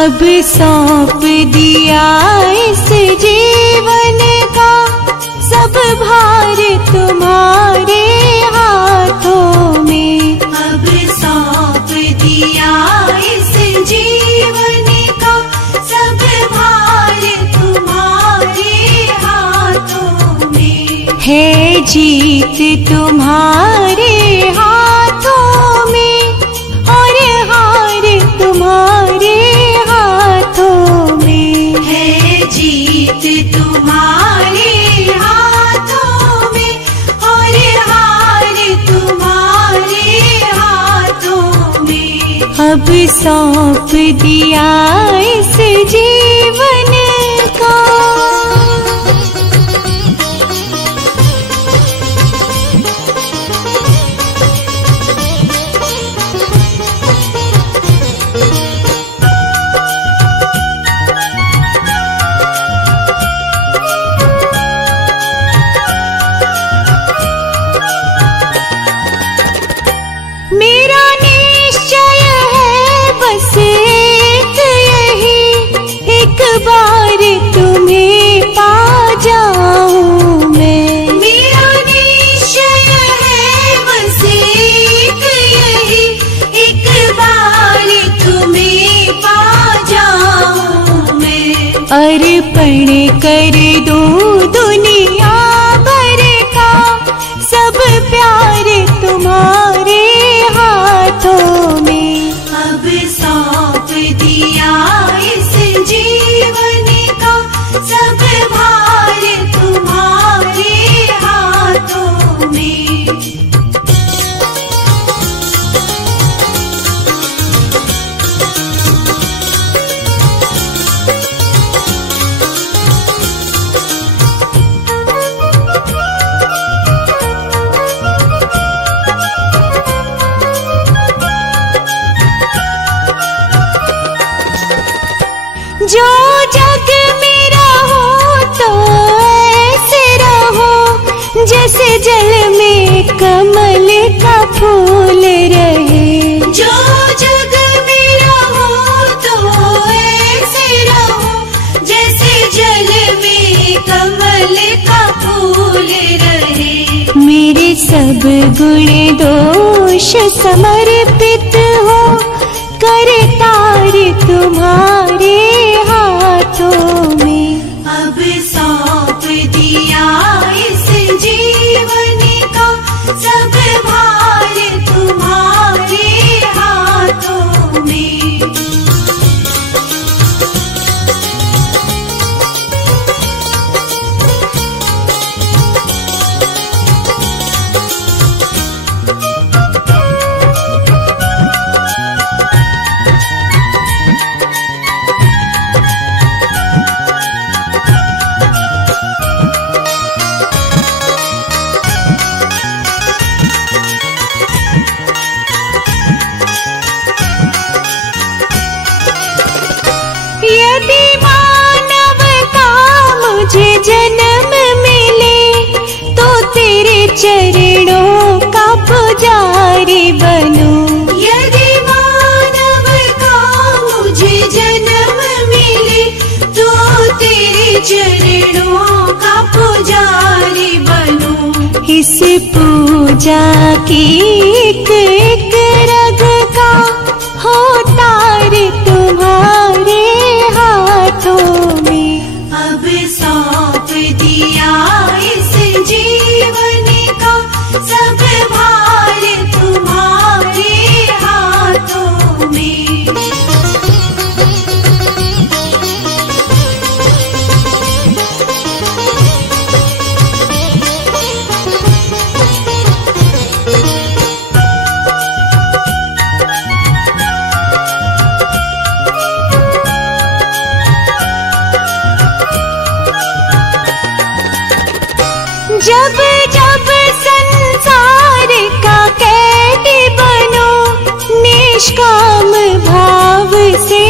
अब सौंप दिया इस जीवन का सब भार तुम्हारे हाथों में। अब सौंप दिया इस जीवन का सब भार तुम्हारे हाथों में। है जीत तुम्हारे हाथों में और हार तुम्हारे हाथों में। है जीत तुम्हारे हाथों में और हार तुम्हारे हाथों में। अब सौंप दिया इस जीवन का। मेरा निश्चय है बस एक यही, एक बार तुम्हें पा जाऊं मैं। मेरा निश्चय है बस एक यही, एक बार तुम्हें पा जाऊं मैं। अर्पण कर दूं दुनिया भर का सब प्यार तुम्हारे हाथों में। अब सौंप दिया इस जीवन का सब भार तुम्हारे हाथों में। जो जग मेरा हो तो ऐसे रहो जैसे जल में कमल का फूल रहे। जो जग मेरा हो तो ऐसे रहो जैसे जल में कमल का फूल रहे। मेरे सब गुण दोष समर्पित हो करतार तुम्हारे हाथों में। अब सौंप दिया इस जीवन का सब भार तुम्हारे हाथों में। यदि मानव का मुझे जन्म मिले तो तेरे चरणों का पुजारी बनूं। यदि मानव का मुझे जन्म मिले तो तेरे चरणों का पुजारी बनूं। इस पूजा की एक एक रग का हो तार तुम्हारे हाथों में। अब सौंप दिया इस जीवन का सब भार तुम्हारे हाथों में। जब जब संसार का कैदी बनो निष्काम भाव से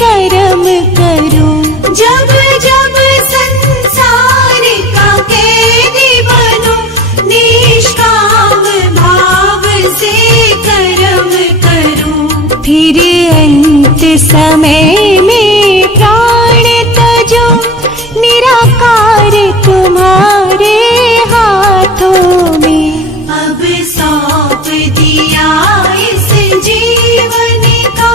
कर्म करूं। जब जब संसार का कैदी बनो निष्काम भाव से कर्म करूं। फिर अंत समय में तुम्हारे हाथों में। अब सौंप दिया इस जीवन का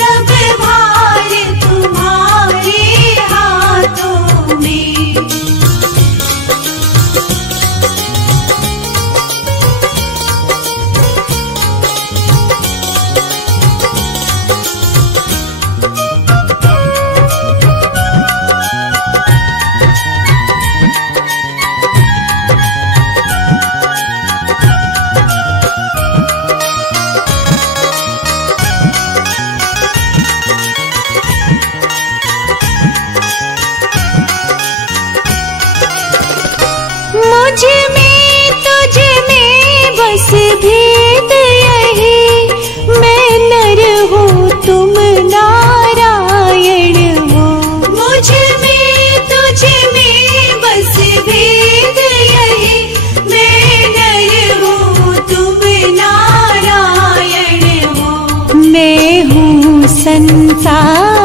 सब भार तुम्हारे हाथों में। मुझ में तुझ में बस भेद यही, मैं नर हूँ तुम नारायण हो। मुझ में तुझ में बस भेद यही, मैं नर हूँ तुम नारायण हो। मैं हूँ संसार